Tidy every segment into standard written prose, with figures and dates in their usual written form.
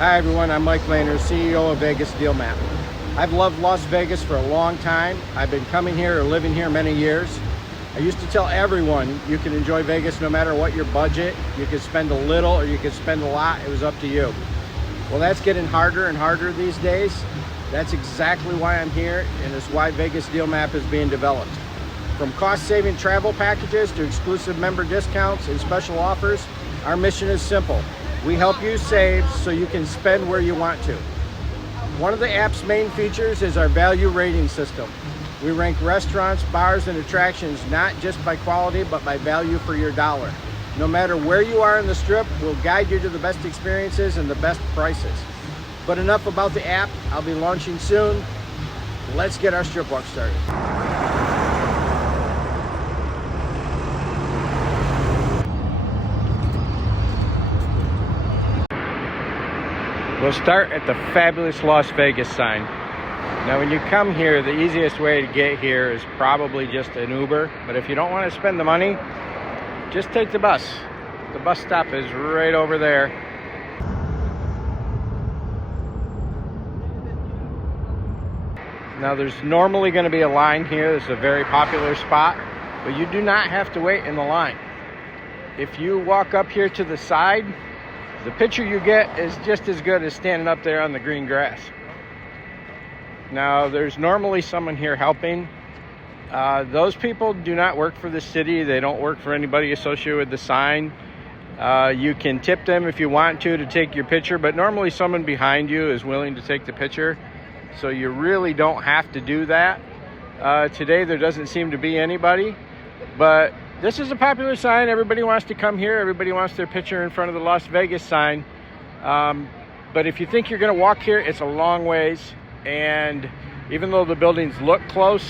Hi everyone, I'm Mike Lehner, CEO of Vegas Deal Map. I've loved Las Vegas for a long time. I've been coming here or living here many years. I used to tell everyone you can enjoy Vegas no matter what your budget. You could spend a little or you could spend a lot. It was up to you. Well, that's getting harder and harder these days. That's exactly why I'm here, and it's why Vegas Deal Map is being developed. From cost-saving travel packages to exclusive member discounts and special offers, our mission is simple. We help you save so you can spend where you want to. One of the app's main features is our value rating system. We rank restaurants, bars, and attractions not just by quality, but by value for your dollar. No matter where you are in the Strip, we'll guide you to the best experiences and the best prices. But enough about the app. I'll be launching soon. Let's get our Strip Walk started. We'll start at the fabulous Las Vegas sign. Now when you come here, the easiest way to get here is probably just an Uber. But if you don't want to spend the money, just take the bus. The bus stop is right over there. Now there's normally going to be a line here. This is a very popular spot, but you do not have to wait in the line. If you walk up here to the side, the picture you get is just as good as standing up there on the green grass. Now, there's normally someone here helping. Those people do not work for the city. They don't work for anybody associated with the sign. You can tip them if you want to take your picture, but normally someone behind you is willing to take the picture. So you really don't have to do that. Today, there doesn't seem to be anybody, but this is a popular sign. Everybody wants to come here. Everybody wants their picture in front of the Las Vegas sign. But if you think you're going to walk here, it's a long ways. And even though the buildings look close,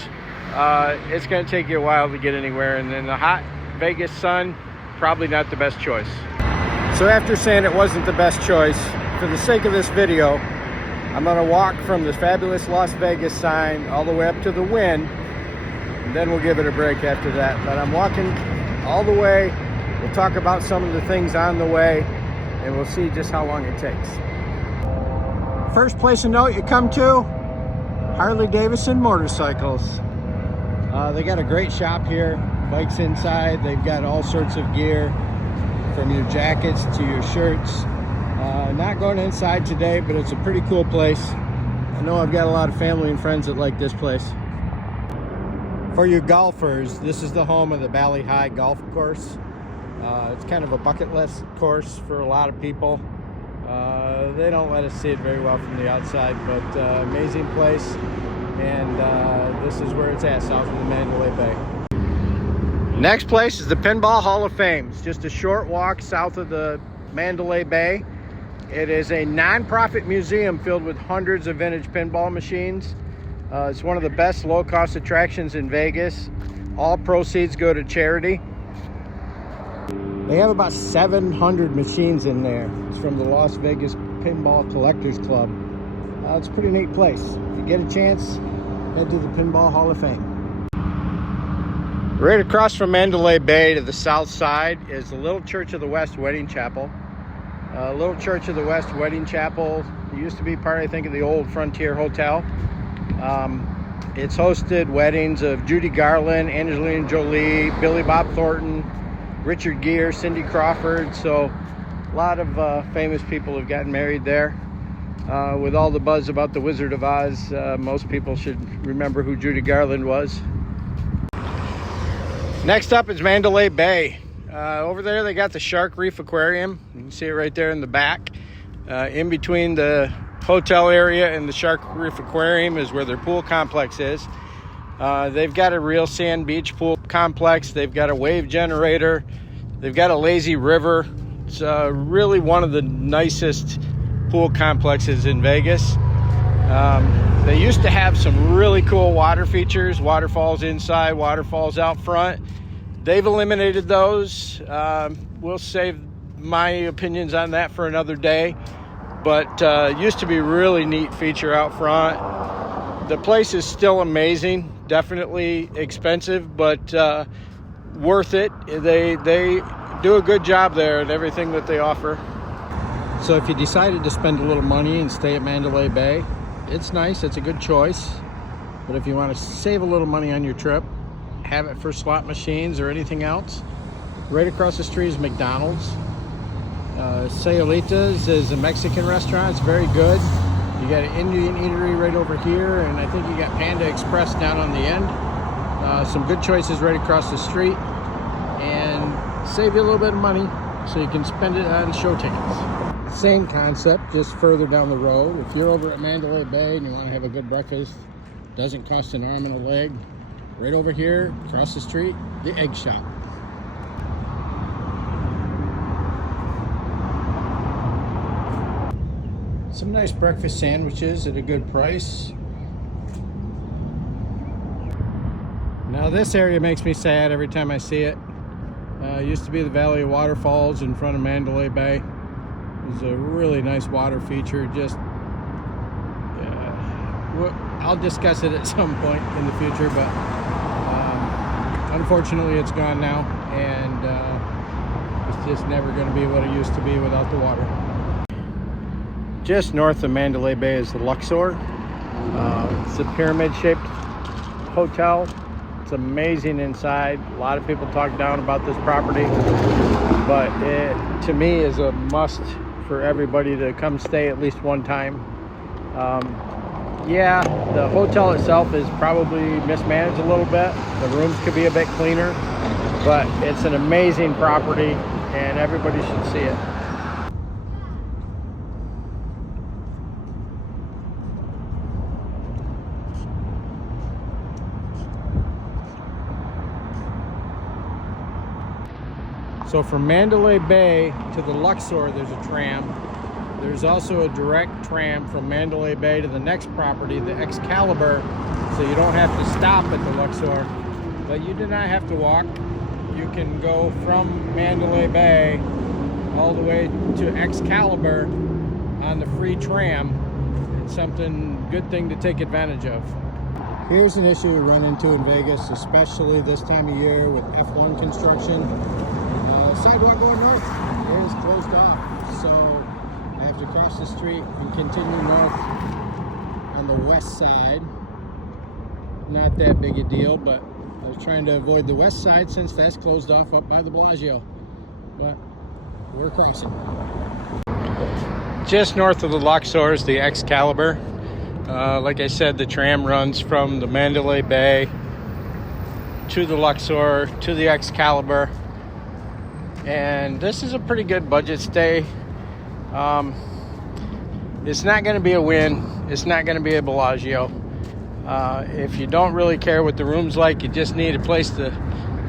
it's going to take you a while to get anywhere. And in the hot Vegas sun, probably not the best choice. So after saying it wasn't the best choice, for the sake of this video, I'm going to walk from the fabulous Las Vegas sign all the way up to the Wynn. And then we'll give it a break after that. But I'm walking all the way. We'll talk about some of the things on the way, and we'll see just how long it takes. First place to note you come to, Harley-Davidson Motorcycles. They got a great shop here. Bikes inside. They've got all sorts of gear, from your jackets to your shirts. Not going inside today, but it's a pretty cool place. I know I've got a lot of family and friends that like this place. For you golfers, this is the home of the Bali High Golf Course. It's kind of a bucket list course for a lot of people. They don't let us see it very well from the outside, but amazing place. And this is where it's at, south of the Mandalay Bay. Next place is the Pinball Hall of Fame. It's just a short walk south of the Mandalay Bay. It is a non-profit museum filled with hundreds of vintage pinball machines. It's one of the best low-cost attractions in Vegas. All proceeds go to charity. They have about 700 machines in there. It's from the Las Vegas Pinball Collectors Club. It's a pretty neat place. If you get a chance, head to the Pinball Hall of Fame. Right across from Mandalay Bay to the south side is the Little Church of the West Wedding Chapel. Little Church of the West Wedding Chapel used to be part, I think, of the old Frontier Hotel. It's hosted weddings of Judy Garland, Angelina Jolie, Billy Bob Thornton, Richard Gere, Cindy Crawford. So a lot of famous people have gotten married there. With all the buzz about the Wizard of Oz, most people should remember who Judy Garland was. Next up is Mandalay Bay. Over there they got the Shark Reef Aquarium. You can see it right there in the back. In between the hotel area and the Shark Reef Aquarium is where their pool complex is. They've got a real sand beach pool complex. They've got a wave generator. They've got a lazy river. It's really one of the nicest pool complexes in Vegas. They used to have some really cool water features, waterfalls inside, waterfalls out front. They've eliminated those. We'll save my opinions on that for another day. But used to be a really neat feature out front. The place is still amazing. Definitely expensive, but worth it. They do a good job there at everything that they offer. So if you decided to spend a little money and stay at Mandalay Bay, it's nice, it's a good choice. But if you want to save a little money on your trip, have it for slot machines or anything else, right across the street is McDonald's. Sayulitas is a Mexican restaurant. It's very good. You got an Indian eatery right over here, and I think you got Panda Express down on the end. Some good choices right across the street, and save you a little bit of money so you can spend it on show tickets. Same concept, just further down the road. If you're over at Mandalay Bay and you want to have a good breakfast, doesn't cost an arm and a leg, right over here across the street, the Egg Shop. Some nice breakfast sandwiches at a good price. Now this area makes me sad every time I see it. It used to be the Valley of Waterfalls in front of Mandalay Bay. It was a really nice water feature. Just I'll discuss it at some point in the future, but unfortunately it's gone now, and it's just never going to be what it used to be without the water. Just north of Mandalay Bay is the Luxor. It's a pyramid-shaped hotel. It's amazing inside. A lot of people talk down about this property, but it, to me, is a must for everybody to come stay at least one time. Yeah, the hotel itself is probably mismanaged a little bit. The rooms could be a bit cleaner, but it's an amazing property and everybody should see it. So from Mandalay Bay to the Luxor, there's a tram. There's also a direct tram from Mandalay Bay to the next property, the Excalibur, so you don't have to stop at the Luxor. But you do not have to walk. You can go from Mandalay Bay all the way to Excalibur on the free tram. It's something, good thing to take advantage of. Here's an issue we run into in Vegas, especially this time of year with F1 construction. Sidewalk going north is closed off, so I have to cross the street and continue north on the west side. Not that big a deal, but I was trying to avoid the west side since that's closed off up by the Bellagio, but we're crossing. Just north of the Luxor is the Excalibur. Like I said, the tram runs from the Mandalay Bay to the Luxor to the Excalibur. And this is a pretty good budget stay. It's not going to be a Wynn. It's not going to be a Bellagio. If you don't really care what the room's like, you just need a place to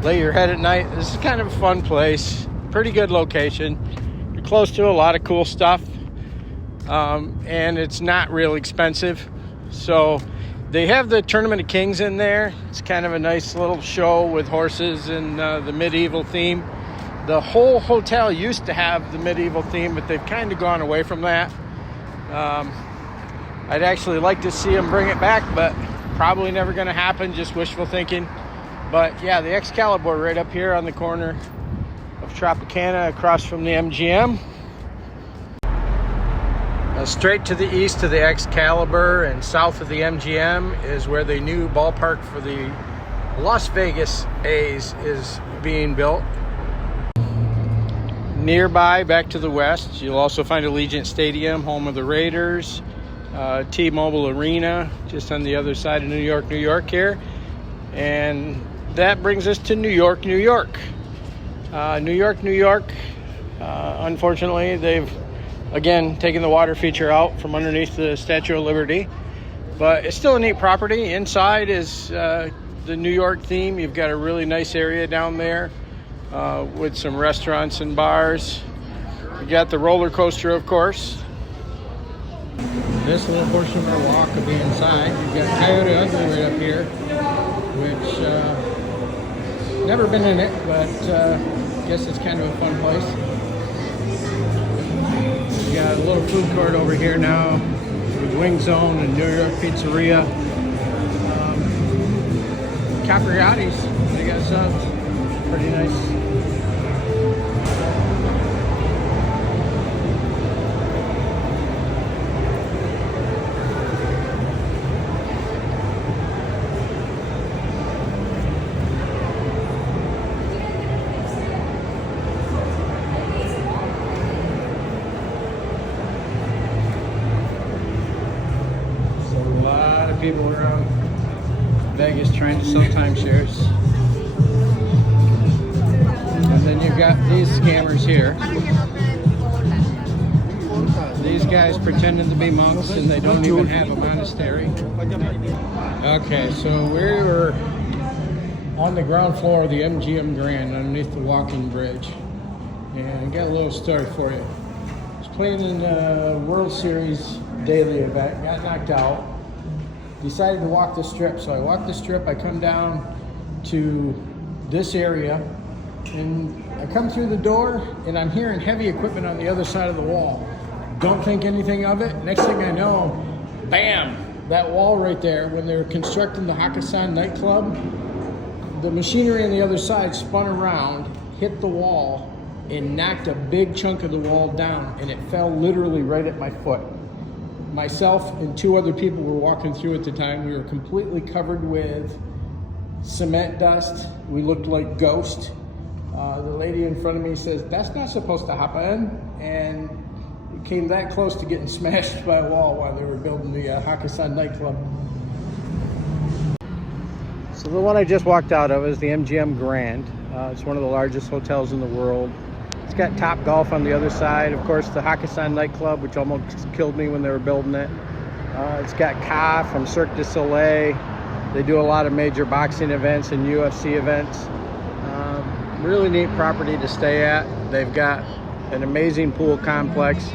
lay your head at night, this is kind of a fun place. Pretty good location. You're close to a lot of cool stuff. And it's not real expensive. So they have the Tournament of Kings in there. It's kind of a nice little show with horses and the medieval theme. The whole hotel used to have the medieval theme, but they've kind of gone away from that. I'd actually like to see them bring it back, but probably never going to happen, just wishful thinking. But yeah, the Excalibur right up here on the corner of Tropicana across from the MGM. Straight to the east of the Excalibur and south of the MGM is where the new ballpark for the Las Vegas A's is being built. Nearby, back to the west, you'll also find Allegiant Stadium, home of the Raiders, T-Mobile Arena, just on the other side of New York here. And that brings us to New York. New York, unfortunately, they've, again, taken the water feature out from underneath the Statue of Liberty. But it's still a neat property. Inside is the New York theme. You've got a really nice area down there. With some restaurants and bars. You got the roller coaster, of course. This little portion of our walk will be inside. You've got Coyote Ugly right up here, which never been in it, but I guess it's kind of a fun place. You got a little food court over here now with Wing Zone and New York Pizzeria. Capriotti's, they got subs. Pretty nice. people around Vegas trying to sell timeshares. And then you've got these scammers here. These guys pretending to be monks and they don't even have a monastery. Okay, so we were on the ground floor of the MGM Grand underneath the walking bridge. And I got a little story for you. I was playing in the World Series daily event, got knocked out. Decided to walk the strip, so I walked the strip. I come down to this area and I come through the door and I'm hearing heavy equipment on the other side of the wall. Don't think anything of it. Next thing I know, bam, that wall right there, when they were constructing the Hakkasan nightclub, the machinery on the other side spun around, hit the wall, and knocked a big chunk of the wall down, and it fell literally right at my foot. Myself and two other people were walking through at the time. We were completely covered with cement dust. We looked like ghosts. The lady in front of me says, "That's not supposed to happen," and it came that close to getting smashed by a wall while they were building the Hakkasan nightclub. So the one I just walked out of is the MGM Grand. It's one of the largest hotels in the world. It's got Top Golf on the other side. Of course, the Hakkasan nightclub, which almost killed me when they were building it. It's got Ka from Cirque du Soleil. They do a lot of major boxing events and UFC events. Really neat property to stay at. They've got an amazing pool complex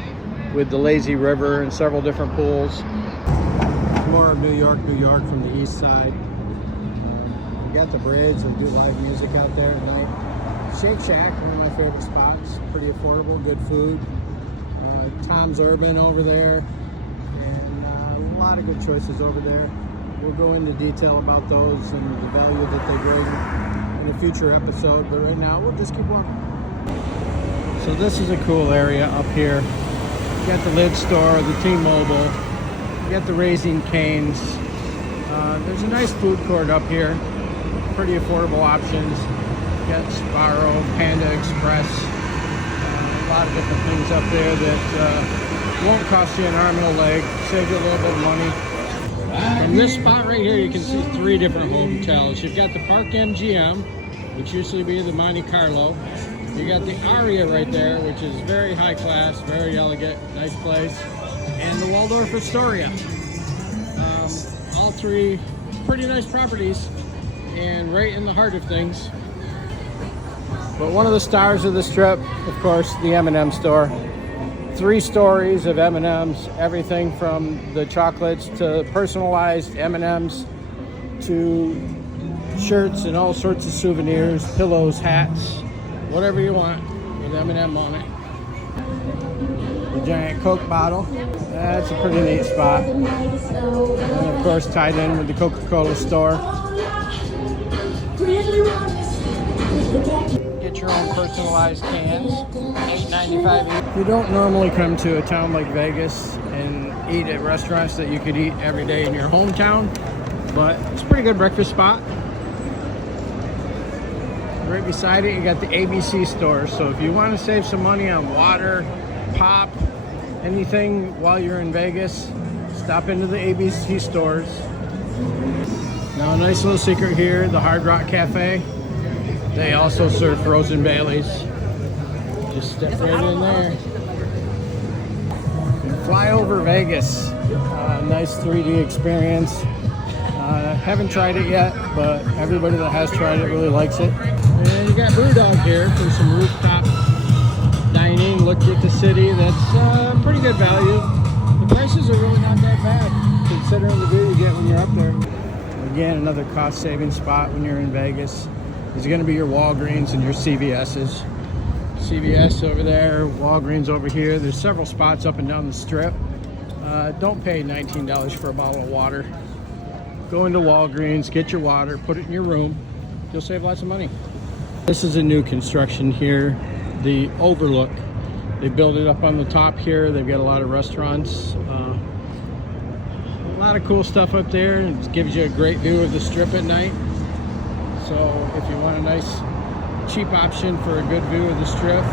with the lazy river and several different pools. More of New York from the east side. We got the bridge. They do live music out there at night. Shake Shack, one of my favorite spots. Pretty affordable, good food. Tom's Urban over there, and a lot of good choices over there. We'll go into detail about those and the value that they bring in a future episode, but right now we'll just keep walking. So this is a cool area up here. You got the Lid Store, the T-Mobile, you got the Raising Cane's. There's a nice food court up here, pretty affordable options. You got Sparrow, Panda Express, a lot of different things up there that won't cost you an arm and a leg, save you a little bit of money. From this spot right here, you can see three different hotels. You've got the Park MGM, which used to be the Monte Carlo. You got the Aria right there, which is very high class, very elegant, nice place. And the Waldorf Astoria. All three pretty nice properties and right in the heart of things. But one of the stars of the strip, of course, the M&M store. 3 stories of M&Ms, everything from the chocolates to personalized M&Ms to shirts and all sorts of souvenirs, pillows, hats, whatever you want with M&M on it. The giant Coke bottle, that's a pretty neat spot. And of course tied in with the Coca-Cola store. Get your own personalized cans, $8.95 each. You don't normally come to a town like Vegas and eat at restaurants that you could eat every day in your hometown, but it's a pretty good breakfast spot. Right beside it, you got the ABC store. So if you want to save some money on water, pop, anything while you're in Vegas, stop into the ABC stores. Now a nice little secret here, the Hard Rock Cafe. They also serve frozen Baileys. Just step right in there. And fly over Vegas. Nice 3D experience. Haven't tried it yet, but everybody that has tried it really likes it. And you got BrewDog here for some rooftop dining. Look at the city. That's pretty good value. The prices are really not that bad considering the view you get when you're up there. Again, another cost-saving spot when you're in Vegas is going to be your Walgreens and your CVS's. CVS over there, Walgreens over here. There's several spots up and down the strip. Don't pay $19 for a bottle of water. Go into Walgreens, get your water, put it in your room. You'll save lots of money. This is a new construction here, the Overlook. They built it up on the top here. They've got a lot of restaurants. A lot of cool stuff up there. It gives you a great view of the strip at night. So if you want a nice cheap option for a good view of the strip.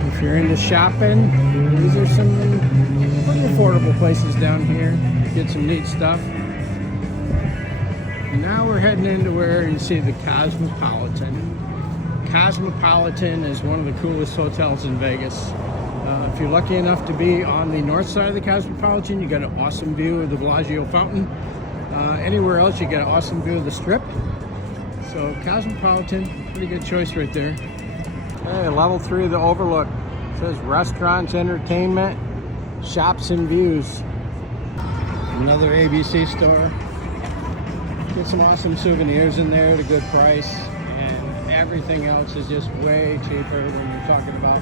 And If you're into shopping, these are some pretty affordable places down here. Get some neat stuff. Now we're heading into where you see the Cosmopolitan. Cosmopolitan is one of the coolest hotels in Vegas. If you're lucky enough to be on the north side of the Cosmopolitan, you got an awesome view of the Bellagio fountain. Anywhere else, you get an awesome view of the Strip. So Cosmopolitan, pretty good choice right there. Hey, level 3 of the Overlook. It says restaurants, entertainment, shops and views. Another ABC store. Get some awesome souvenirs in there at a good price. And everything else is just way cheaper when you're talking about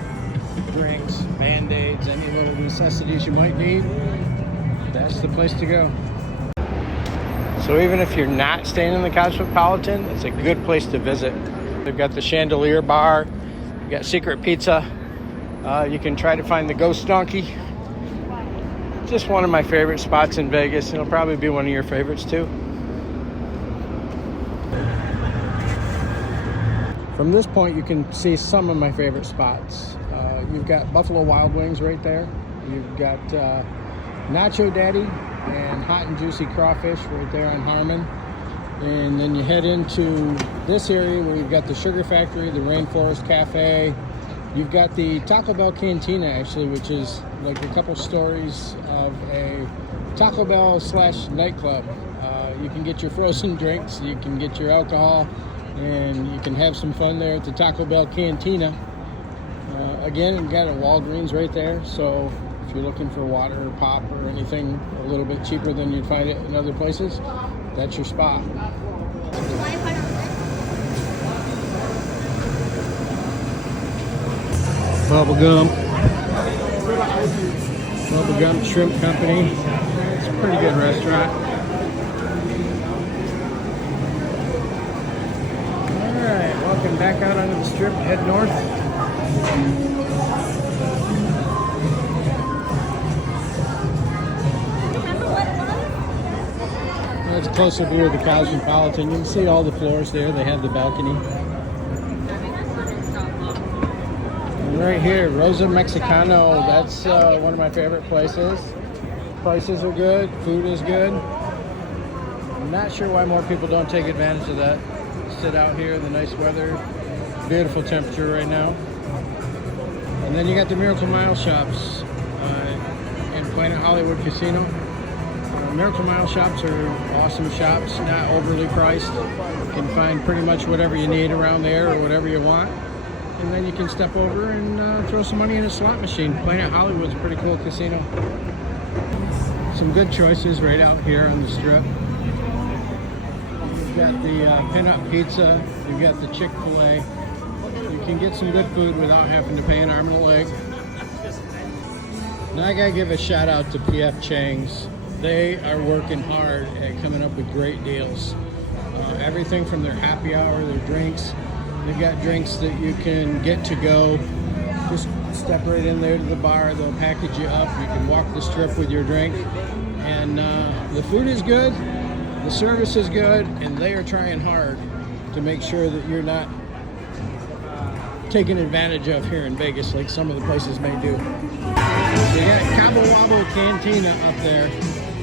drinks, band-aids, any little necessities you might need. That's the place to go. So even if you're not staying in the Cosmopolitan, it's a good place to visit. They've got the Chandelier Bar, you got Secret Pizza. You can try to find the Ghost Donkey. Just one of my favorite spots in Vegas. It'll probably be one of your favorites too. From this point, you can see some of my favorite spots. You've got Buffalo Wild Wings right there. You've got Nacho Daddy and Hot and Juicy Crawfish right there on Harmon. And then you head into this area where you've got the Sugar Factory, the Rainforest Cafe. You've got the Taco Bell Cantina, actually, which is like a couple stories of a Taco Bell / nightclub. You can get your frozen drinks, you can get your alcohol, and you can have some fun there at the Taco Bell Cantina. Again, you've got a Walgreens right there, so if you're looking for water or pop or anything a little bit cheaper than you'd find it in other places, that's your spot. Bubblegum Shrimp Company. It's a pretty good restaurant. Alright, welcome back out onto the Strip. Head north. That's a closer view of the Cosmopolitan. You can see all the floors there. They have the balcony. And right here, Rosa Mexicano. That's one of my favorite places. Prices are good. Food is good. I'm not sure why more people don't take advantage of that. Sit out here in the nice weather. Beautiful temperature right now. And then you got the Miracle Mile shops in Planet Hollywood Casino. Miracle Mile shops are awesome shops, not overly priced. You can find pretty much whatever you need around there or whatever you want. And then you can step over and throw some money in a slot machine. Planet Hollywood's a pretty cool casino. Some good choices right out here on the Strip. You've got the Pin-Up Pizza, you've got the Chick-fil-A. You can get some good food without having to pay an arm and a leg. Now I gotta give a shout out to P.F. Chang's. They are working hard at coming up with great deals. Everything from their happy hour, their drinks. They've got drinks that you can get to go. Just step right in there to the bar. They'll package you up. You can walk the Strip with your drink. And the food is good. The service is good. And they are trying hard to make sure that you're not taken advantage of here in Vegas like some of the places may do. So you got Cabo Wabo Cantina up there.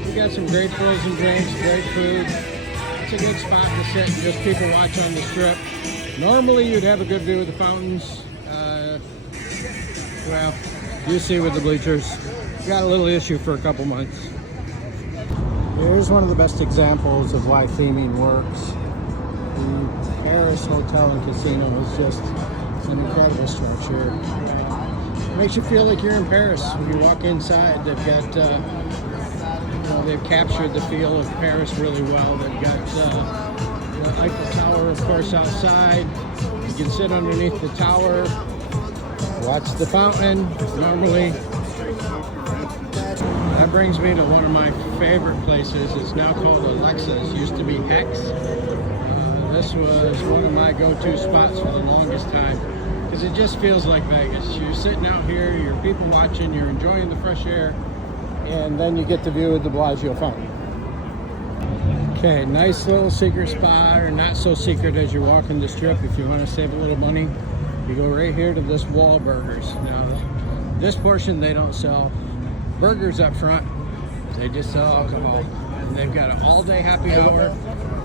We got some great frozen drinks, great food. It's a good spot to sit and just people watch on the Strip. Normally you'd have a good view of the fountains. Well, you see with the bleachers. Got a little issue for a couple months. Here's one of the best examples of why theming works. The Paris Hotel and Casino is just an incredible structure. It makes you feel like you're in Paris when you walk inside. They've got they've captured the feel of Paris really well. They've got the Eiffel Tower, of course, outside. You can sit underneath the tower, watch the fountain. Normally, that brings me to one of my favorite places. It's now called Alexa's. Used to be Hex. This was one of my go-to spots for the longest time because it just feels like Vegas. You're sitting out here, you're people watching, you're enjoying the fresh air, and then you get the view of the Bellagio fountain. Okay, nice little secret spot, or not so secret as you're walking the Strip if you want to save a little money. you go right here to this Wahlburgers. Now, this portion they don't sell burgers up front. They just sell alcohol. And they've got an all-day happy hour,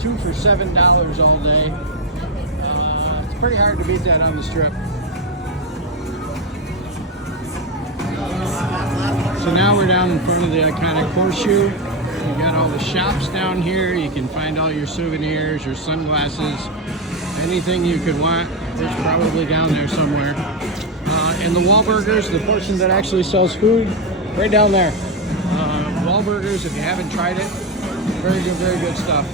2 for $7 all day. It's pretty hard to beat that on the Strip. So now we're down in front of the iconic Horseshoe. You got all the shops down here. You can find all your souvenirs, your sunglasses, anything you could want. It's probably down there somewhere. And the Wahlburgers, the portion that actually sells food, right down there. Wahlburgers, if you haven't tried it, very good stuff.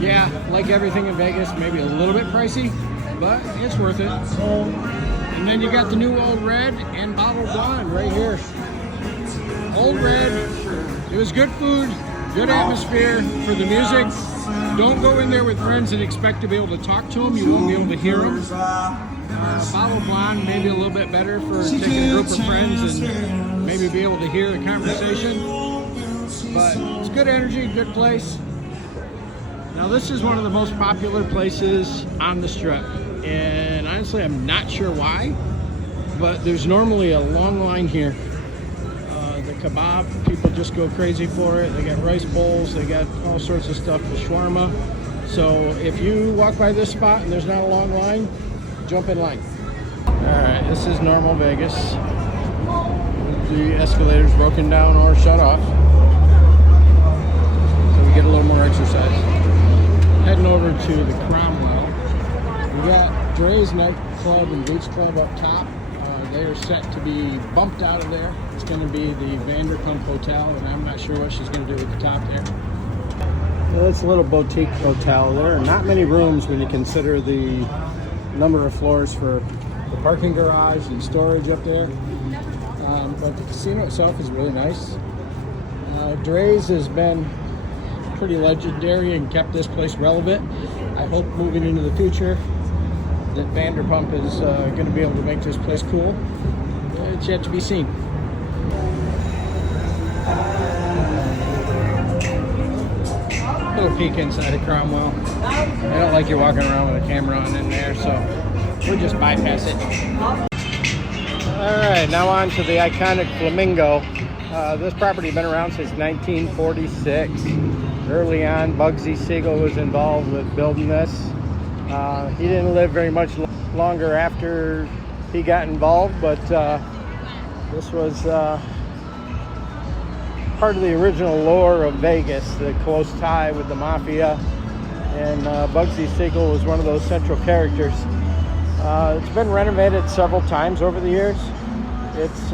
Yeah, like everything in Vegas, maybe a little bit pricey, but it's worth it. And then you got the new Old Red and Bottled Blonde right here. Old Red, it was good food, good atmosphere for the music. Don't go in there with friends and expect to be able to talk to them. You won't be able to hear them. Bottled Blonde, maybe a little bit better for taking a group of friends and maybe be able to hear the conversation. But it's good energy, good place. Now this is one of the most popular places on the Strip. And honestly, I'm not sure why, but there's normally a long line here. The kebab, people just go crazy for it. They got rice bowls, they got all sorts of stuff, the shawarma. So if you walk by this spot and there's not a long line, jump in line. All right, this is normal Vegas. The escalator's broken down or shut off, so we get a little more exercise. Heading over to the Cromwell. We got Dre's Nightclub and Beach Club up top. They are set to be bumped out of there. It's going to be the Vanderpump Hotel, and I'm not sure what she's going to do with the top there. Well, it's a little boutique hotel. There are not many rooms when you consider the number of floors for the parking garage and storage up there. But the casino itself is really nice. Dre's has been pretty legendary and kept this place relevant. I hope moving into the future that Vanderpump is going to be able to make this place cool. It's yet to be seen. Little peek inside of Cromwell. I don't like you walking around with a camera on in there, so we'll just bypass it. All right, now on to the iconic Flamingo. This property has been around since 1946. Early on, Bugsy Siegel was involved with building this. He didn't live very much longer after he got involved, but this was part of the original lore of Vegas, the close tie with the mafia, and Bugsy Siegel was one of those central characters. It's been renovated several times over the years. It's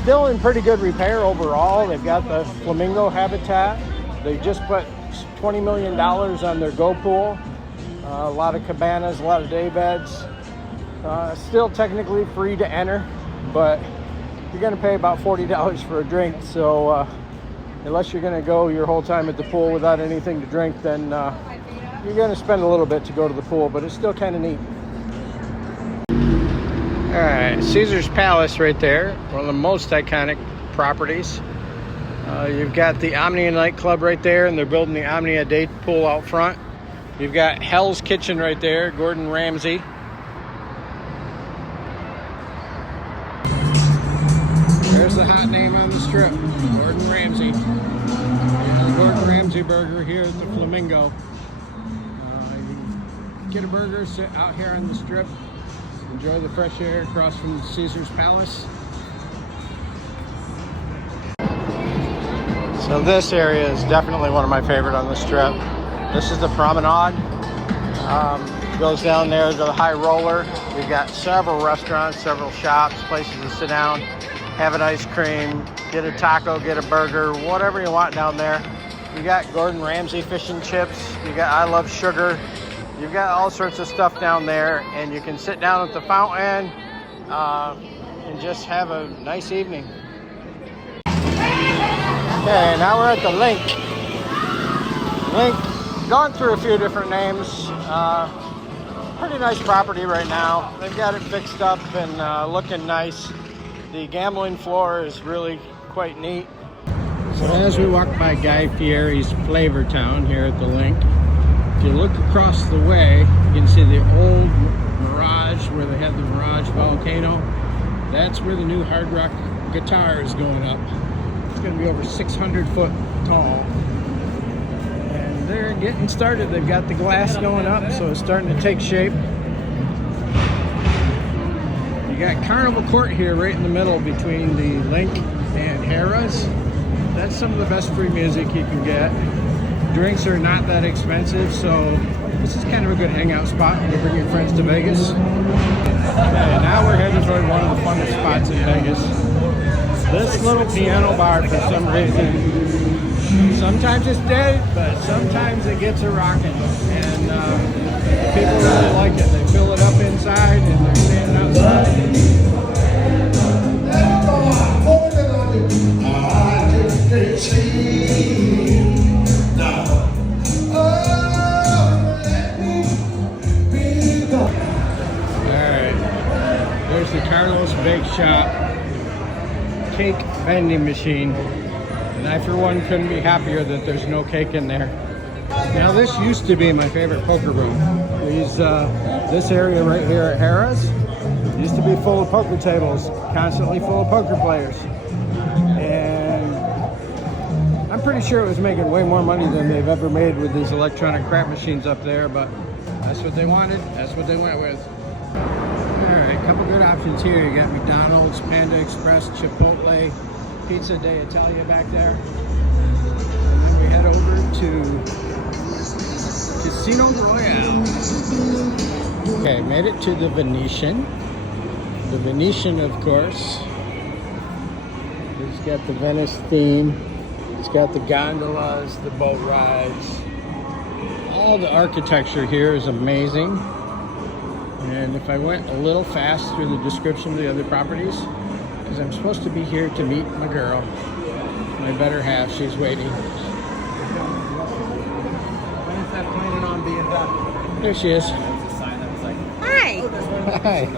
still in pretty good repair overall. They've got the flamingo habitat. They just put $20 million on their Go Pool. A lot of cabanas, a lot of day beds. Still technically free to enter, but you're going to pay about $40 for a drink. So unless you're going to go your whole time at the pool without anything to drink, then you're going to spend a little bit to go to the pool, but it's still kind of neat. All right, Caesar's Palace right there, one of the most iconic properties. You've got the Omnia nightclub right there, and they're building the Omnia day pool out front. You've got Hell's Kitchen right there, Gordon Ramsay. There's the hot name on the Strip, Gordon Ramsay. Yeah, the Gordon Ramsay burger here at the Flamingo. You get a burger, sit out here on the Strip, enjoy the fresh air across from Caesar's Palace. So this area is definitely one of my favorite on the Strip. This is the Promenade. Goes down there to the High Roller. We've got several restaurants, several shops, places to sit down, have an ice cream, get a taco, get a burger, whatever you want down there. You got Gordon Ramsay fish and chips. You got I Love Sugar. You've got all sorts of stuff down there, and you can sit down at the fountain and just have a nice evening. Okay, now we're at the Link. Link, gone through a few different names. Pretty nice property right now. They've got it fixed up and looking nice. The gambling floor is really quite neat. So as we walk by Guy Fieri's Flavor Town here at the Link, if you look across the way, You can see the old Mirage where they had the Mirage Volcano. That's where the new Hard Rock guitar is going up. It's going to be over 600 foot tall. And they're getting started. They've got the glass going up, so it's starting to take shape. You got Carnival Court here right in the middle between the Link and Harrah's. That's some of the best free music you can get. Drinks are not that expensive, so this is kind of a good hangout spot to bring your friends to Vegas. Okay, now we're heading toward one of the funnest spots in Vegas. This little piano bar, for some reason, sometimes it's dead, but sometimes it gets a rocking. And people really like it. They fill it up inside and they're standing outside. There's the Carlos Bake Shop cake vending machine, and I for one couldn't be happier that there's no cake in there. Now this used to be my favorite poker room. This area right here at Harrah's used to be full of poker tables, constantly full of poker players, and I'm pretty sure it was making way more money than they've ever made with these electronic crap machines up there, but that's what they wanted, that's what they went with. Alright, a couple good options here. You got McDonald's, Panda Express, Chipotle, Pizza de Italia back there. And then we head over to Casino Royale. Okay, made it to the Venetian. The Venetian, of course. It's got the Venice theme. It's got the gondolas, the boat rides. All the architecture here is amazing. And if I went a little fast through the description of the other properties, because I'm supposed to be here to meet my girl, my better half, she's waiting. When is that planning on being done? There she is. Hi. Hi.